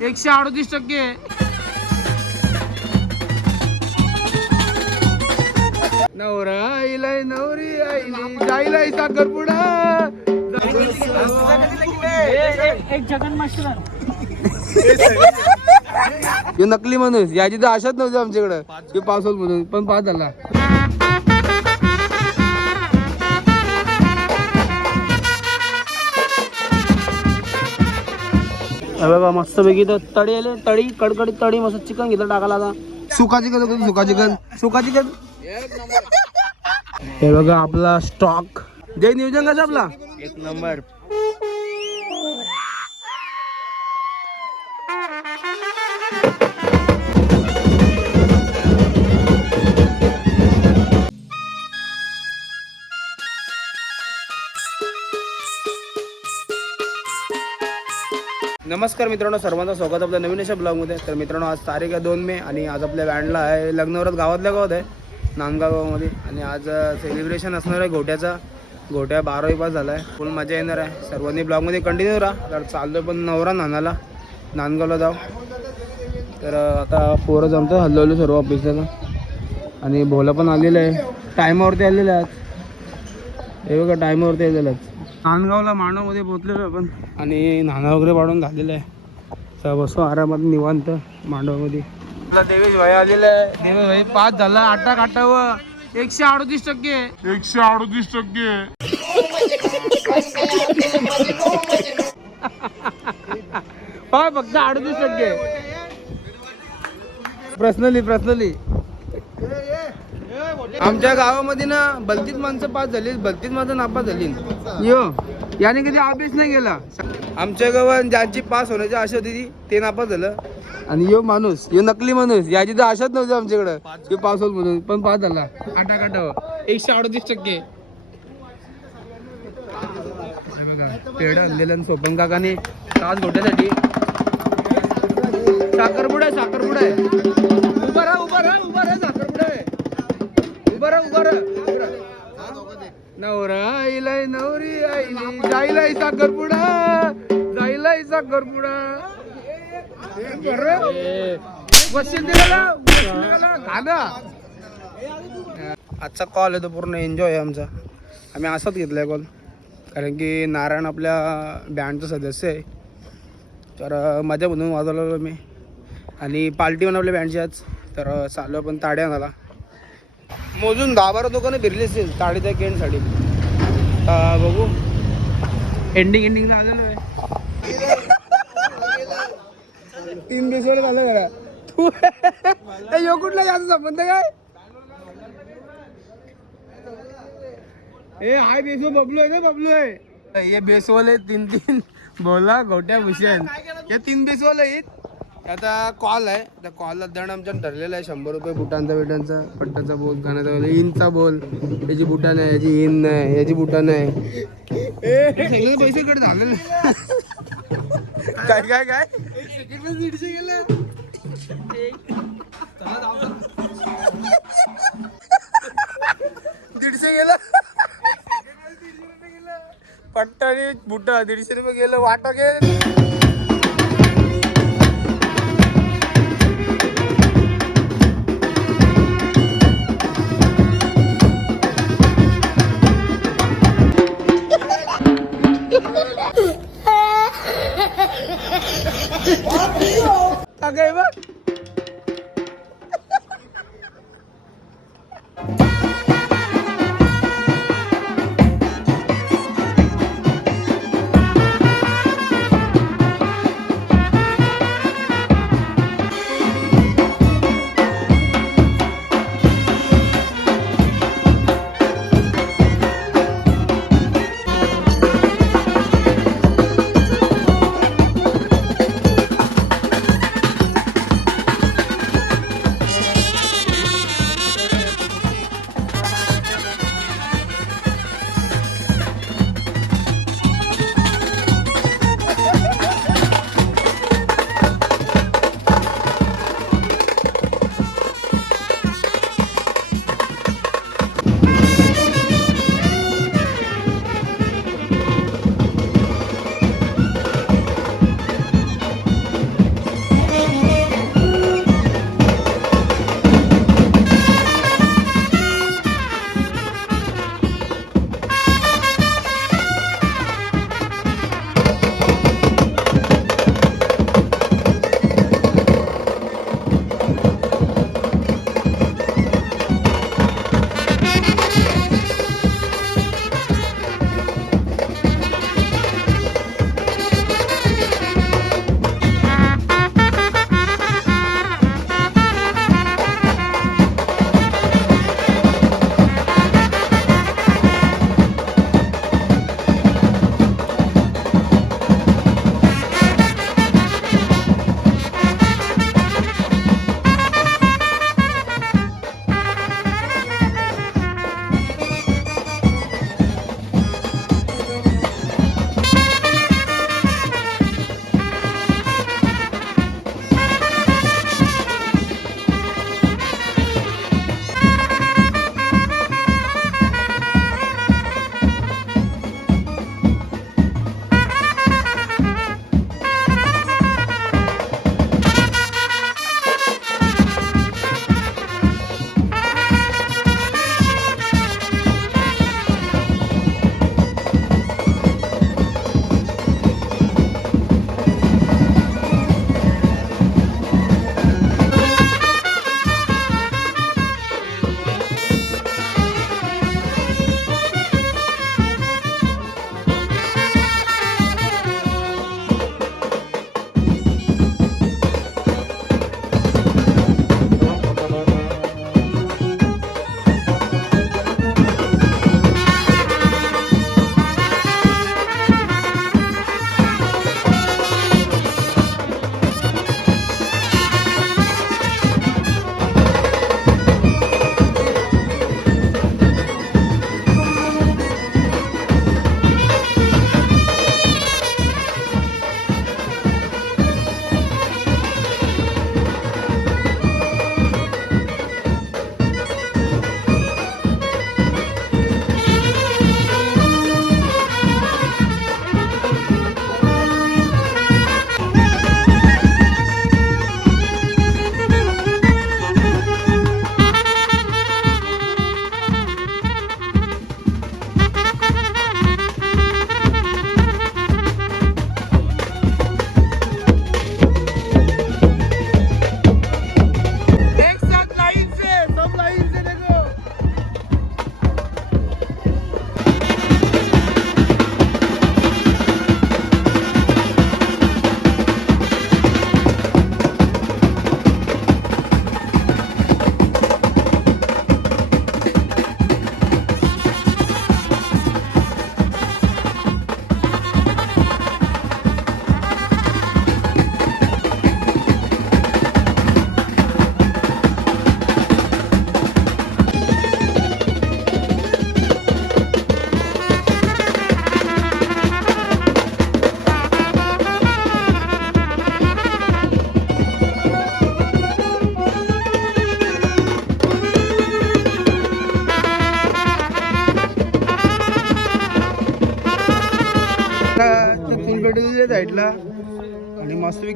138%. नवरा आईलाय नवरी आईली जाईला साखरपुडा. एक जगन मास्टर यो नकली माणूस याची तर आशाच नव्हती आमच्याकडं की पास होईल म्हणून, पण पास झाला. बघा मस्त पैकी तर तळी आले, तळी कडकडीत तळी मस्त चिकन घेतलं टाकायला. आता सुका चिकन होतं, सुका चिकन सुका चिकन. हे बघा आपला स्टॉक. जय नियोजन कसं आपला एक नंबर. नमस्कार मित्रांनो, सर्वांचं स्वागत आपल्या नवीन अशा ब्लॉगमध्ये. तर मित्रांनो, आज तारीख आहे 2 मे आणि आज आपल्या बँडला आहे लग्नवरात गावातल्या गावात आहे, नांदगाव गावामध्ये. आणि आज सेलिब्रेशन असणार आहे घोट्याचा. घोट्या 12वी पास झाला आहे, फुल मजा येणार आहे. सर्वांनी ब्लॉगमध्ये कंटिन्यू राहा. तर चाललो पण नवरा नानाला नांदगावला जाऊ. तर आता पोरं जमतं हल्लवलं सर्व ऑफिसला. आणि भोला पण आलेलं आहे, टायमावरती आलेलं आहे. हे बघा टायमावरती आलेलं आहे. नांदगावला मानवमध्ये पोहोचलेलो आपण आणि नाना वगैरे पाडून झालेलं आहे. तर बसो आरामात निवांत मांडवामध्ये. आपला देवेश भाई आलेला आहे. देवेश भाई पास झाला. अटक अटक 138%. 138%. हा फक्त 38%. पर्सनली आमच्या गावामध्ये ना भलतीच माणसं पास झाली, भलतीच माणसं नापास झाली. यो याने कधी अभ्यास नाही केला. आमच्या गावात ज्यांची पास होण्याची आशा होती ते नापास झालं. आणि यो माणूस, यो नकली माणूस, याची तर आशाच नव्हती आमच्याकडं की पास होईल म्हणून, पण पास झाला. आटा 138%. पेढा आणलेला सोपन काकाने तास घोट्यासाठी. साखरपुडा आहे. उभा राहा साखरपुडा आहे. उभा राहा. नवरा आईलाय नवरी आईली जाईलाय साखरपुडा. आजचा कॉल आहे तो पूर्ण एन्जॉय आहे आमचा. आम्ही असाच घेतलाय कॉल, कारण की नारायण आपल्या बँडचा सदस्य आहे. तर मजा म्हणून वाजवलेलो मी. आणि पार्टी पण आपल्या बँडची आज. तर चालू पण ताड्या आणायला. मोजून 10-12 दुकानं फिरली असतील ताडीच्या केंडसाठी. बघू एंडिंग झालेलं आहे. 3 बेसवर झालं जरा. तू यो कुठला याचा संबंध काय? ए हाय बेसो बबलू आहे ना, बबलू आहे. हे बेसवाले 3 बोला घोट्या भूषण या 3 बेसवाले आहेत. आता कॉल आहे, त्या कॉलला दंड आमच्या ठरलेला आहे 100 रुपये. बुटांचा पट्टाचा बोल, गाण्याचा बोल, इनचा बोल. याची बुटा नाही, याची इन नाही, याची बुटा नाही. सगळे पैसे कट झालेले. काय 150 गेलं. 150 गेलं. पट्टा आणि बुटा 150 रुपये गेलं. वाटा गेलं. काय बघ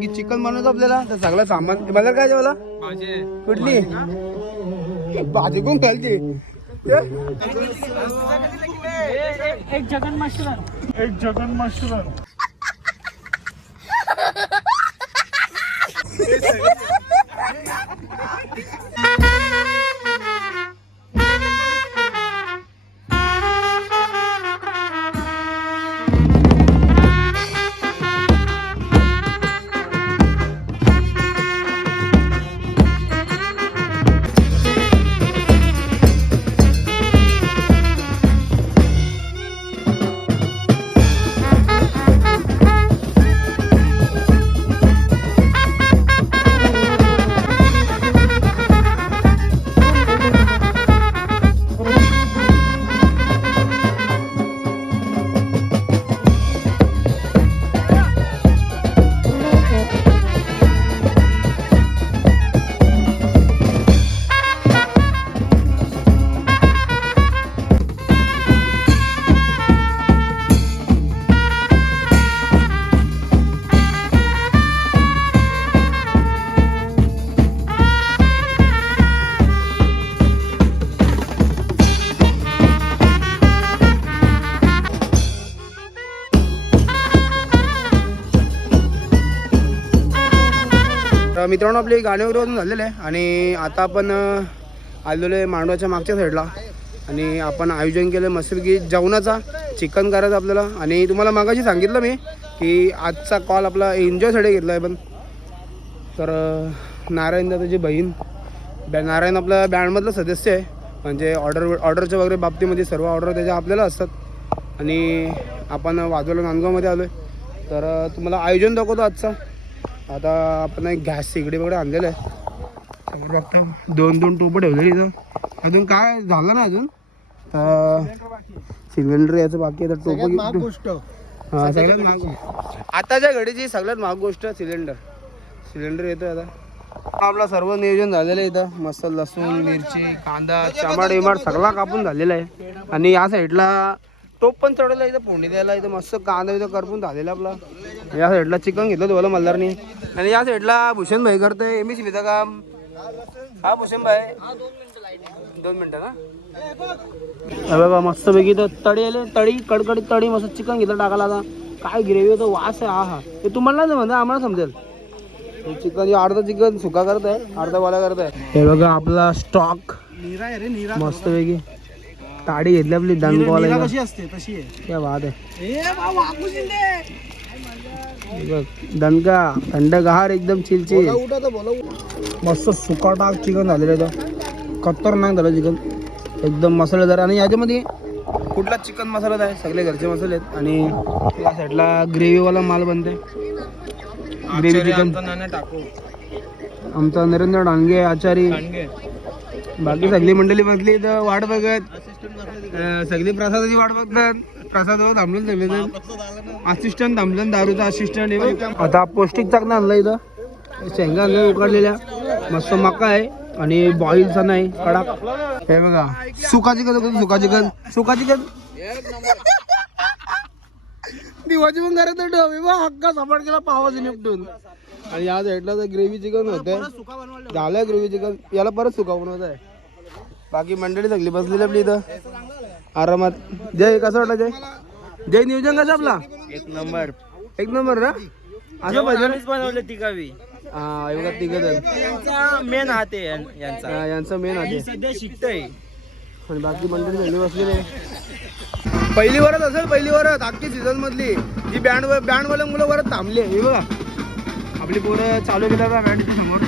मस्तपैकी चिकन बनवतो आपल्याला. तर सगळं सामान मला काय जेवला कुठली भाजी कोण खालची एक जगन मशरूम तर मित्रांनो आपली गाणी वगैरे झालेलं आहे आणि आता आपण आलेलो आहे मांडवाच्या मागच्या साईडला आणि आपण आयोजन केलं मस्तपैकी जेवणाचा चिकन करायचं आपल्याला. आणि तुम्हाला मागाशी सांगितलं मी की आजचा कॉल आपला एन्जॉयसाठी घेतला आहे पण. तर नारायण दादाची बहीण नारायण आपल्या बँडमधलं सदस्य आहे म्हणजे ऑर्डरच्या वगैरे बाबतीमध्ये सर्व ऑर्डर त्याच्या आपल्याला असतात आणि आपण वाजवलं नांदगावमध्ये आलो आहे. तर तुम्हाला आयोजन दाखवतो आजचा. आता आपण एक गॅस शेगडी वगैरे आणलेलं आहे. फक्त 2 टोपं ठेवलेली इथं. अजून काय झालं ना अजून सिलेंडर याचं बाकी आहे. तर टोपं गोष्ट हां सगळ्यात महाग आताच्या घडीची सगळ्यात महाग गोष्ट सिलेंडर येतो आता. आपला सर्व नियोजन झालेलं आहे इथं. मस्त लसूण मिरची कांदा टमाट इमाट सगळा कापून झालेला आहे. आणि या साईडला टोप पण चढवला इथं फोडणी द्यायला. इथं मस्त कांदा इथं करपून झालेला आपला. या साईडला चिकन घेतलं तुम्हाला मल्हारनी. आणि या साईडला भूषण भाई करतोय एम एस विधा काम. हा भूषण भाई 2 मिनिटं ना बघा मस्तपैकी तर तळी आले तळी कडकडीत तळी मस्त चिकन घेतलं टाकायला. आता काय ग्रेव्ही तो वास आहे. हा ते तुम्हाला नाही म्हणता आम्हाला समजेल. चिकन अर्धा चिकन सुका करत आहे अर्धा वाला करत आहे. हे बघा आपला स्टॉक मस्तपैकी ताडी घेतली आपली दणकवाला कशी असते तशी आहे. क्या बात आहे दणका थंडगार एकदम चिलचिल मस्त सुका टाक चिकन झालेलं आहे. खतरनाक झालं चिकन एकदम मसालेदार. आणि याच्यामध्ये कुठला चिकन मसाला आहे सगळे घरचे मसाले आहेत. आणि या साईडला ग्रेव्हीवाला माल बनते ग्रेव्ही चिकन आमचा नरेंद्र डांगे आचारी. बाकी सगळी मंडळी बसली तर वाट बघत सगळी प्रसादाची वाट बघतात. प्रसादावर थांबलं सगळे असिस्टंट थांबलं दारूचा असिस्टंट. आता पौष्टिक चाकणं आणलं इथं शेंगा आणल्या उकडलेल्या मस्त मका आहे आणि बॉईल चणा आहे कडा. हे बघा सुका चिकन दिवाची पण करत हक्का सपाट केला पावाची निपटून. आणि या साईडला तर ग्रेव्ही चिकन होतं झालंय ग्रेव्ही चिकन. याला परत सुका बनवत आहे. बाकी मंडळी सगळी बसलेली आपली इथं आरामात. जय कसं वाटलं जय नियोजन कसं आपला एक नंबर ना असं पाहिजे बनवले तिघावी. हा एवढा तिघ जण मेन हात आहे यांचं मेन आहे. सध्या शिकतोय आणि बाकी मंडळी सगळी बसलेली. पहिली वरच असेल पहिली वरच अख्खी सीझन मधली जी बँडवाले मुलं वरच थांबली. हे बघा आपली पोरं चालू केल्या बँडच्या समोर.